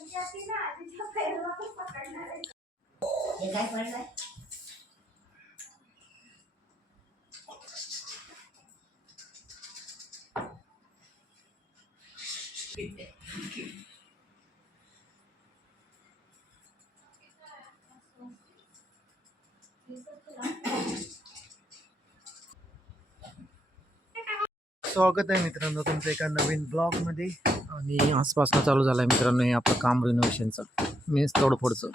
हे काय पडलंय? स्वागत आहे मित्रांनो तुमचं एका नवीन ब्लॉग मध्ये. आणि आजपासून चालू झालं आहे मित्रांनो हे आपलं काम रिनोव्हेशनचं, मीन्स तोडफोडचं.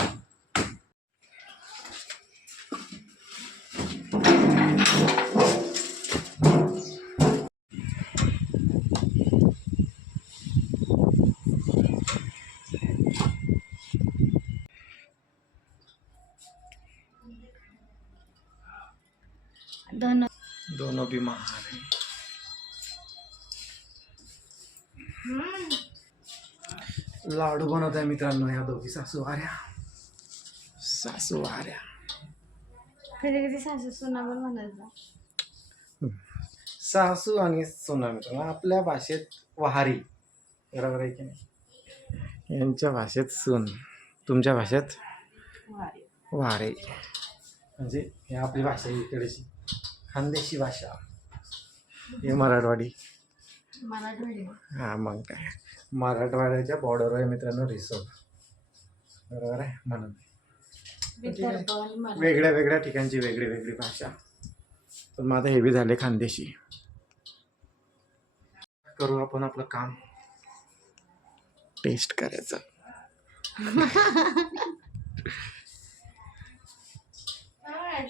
दोनों भी महान है. लाडू बनवत आहे मित्रांनो ह्या दोघी सासू वाऱ्या. कधी कधी सासू सुना पण म्हणायचं. सासू आणि सुना मित्रांनो आपल्या भाषेत वहारी, बरोबर आहे की नाही? यांच्या भाषेत सून, तुमच्या भाषेत वारे. म्हणजे ही आपली भाषा इकडेची खानदेशी भाषा, हे मराठवाडी. हा मग काय, मराठवाड्याच्या बॉर्डरवर आहे मित्रांनो रिसोड, बरोबर आहे. म्हणून वेगळ्या वेगळ्या ठिकाणची वेगळी वेगळी भाषा. पण माझं हे बी झाले खानदेशी. करू आपण आपलं काम, टेस्ट करायचं.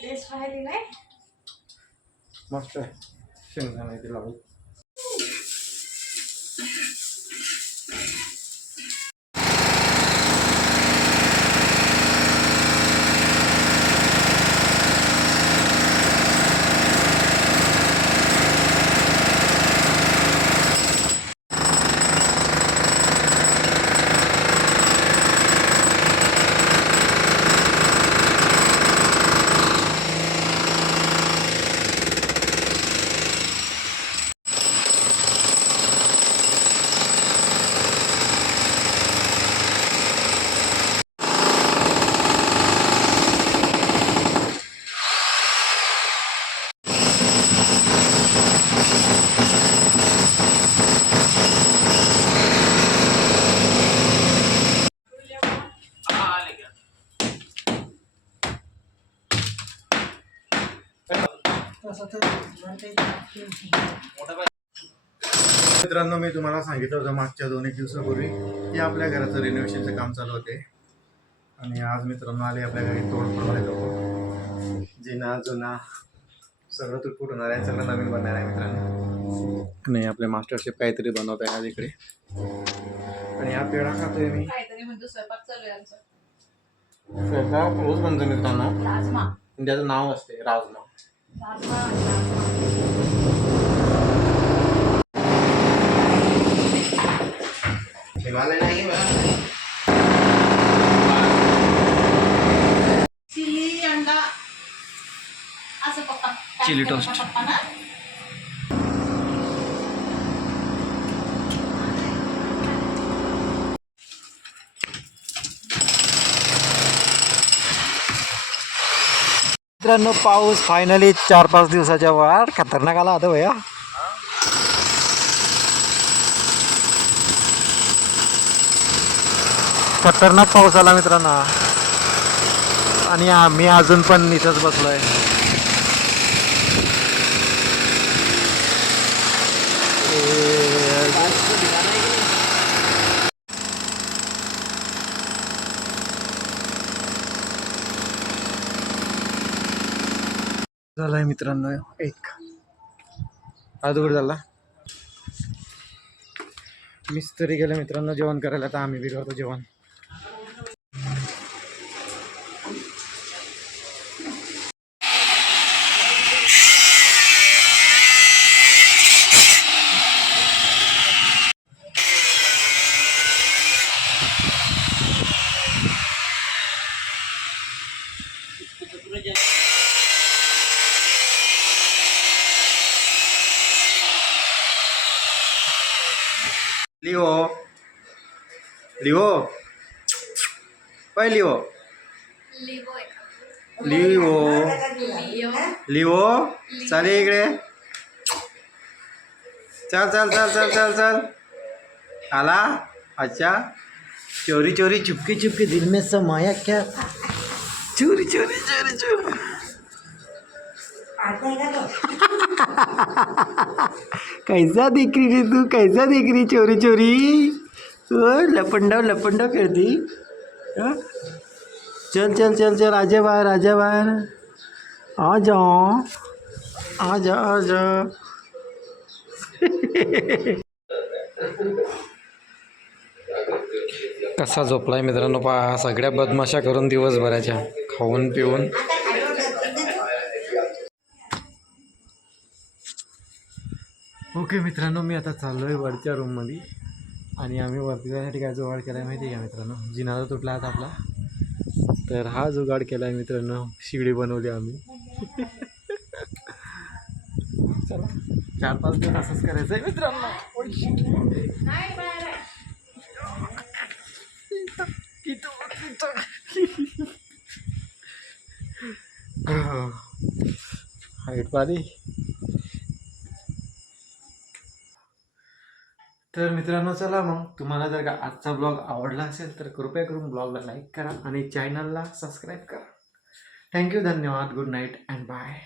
टेस्ट पाहिली नाही, मस्त आहे. शेंगदाणे ते लावू. मित्रांनो मी तुम्हाला सांगितलं होतं मागच्या 2-1 दिवसापूर्वी की आपल्या घराचं रिनोव्हेशनचं काम चालू होते. आणि आज मित्रांनो आले आपल्या घरी तोडफोड लोक. जिना जुना सगळं तुटफुट होणार आहे, सगळं नवीन बनणार आहे मित्रांनो. नाही आपले मास्टर शेफ काहीतरी बनवत आहे आज इकडे. आणि हा पेढा खातोय मी. स्वयंपाक रोज बनतो मित्रांनो, त्याचं नाव असते राजमा. हिमालय नाही चिली अंडा असं पप्पा चिली टोस्ट. मित्रांनो पाऊस फायनली 4-5 दिवसाच्या वर खतरनाक आला होता भैया. खतरनाक पाऊस आला मित्रांनो. आणि आम्ही अजून पण इथंच बसलोय. झालाय मित्रांनो एक अधूर झाला. मिस्त्री गेलं मित्रांनो जेवण करायला, तर आम्ही बी करतो जेवण. लिओ लिओ ओय Leo Leo Leo Leo Leo चल ये इकडे चल चल चल चल चल चल आला अच्छा चोरी चोरी चुपके चुपके दिल में समाया क्या चोरी चोरी चोरी चोरी कैसा दिख रही रे तू कैसा दिख रही चोरी चोरी लपंडाव खेळती हं? चल चल चल चल आजा बाहेर आ जाओ आ जा कसा झोपलाय मित्रांनो पहा सगळ्या बदमाशा करून दिवसभराच्या खाऊन पिऊन ओके मित्रांनो मी आता चाललो आहे वरच्या रूममध्ये आणि आम्ही वरती जाण्यासाठी काय जुगाड केला आहे माहिती आहे का मित्रांनो जिनाला तुटला आता आपला तर हा जुगाड केला आहे मित्रांनो शिडी बनवली आम्ही चला 4-5 दिवस असंच करायचं आहे मित्रांनो हाईट पाहिली तर मित्रांनो चला मग तुम्हाला जर का आजचा ब्लॉग आवडला असेल तर कृपया करून ब्लॉगला लाईक करा आणि चॅनलला सबस्क्राईब करा थँक्यू धन्यवाद गुड नाईट अँड बाय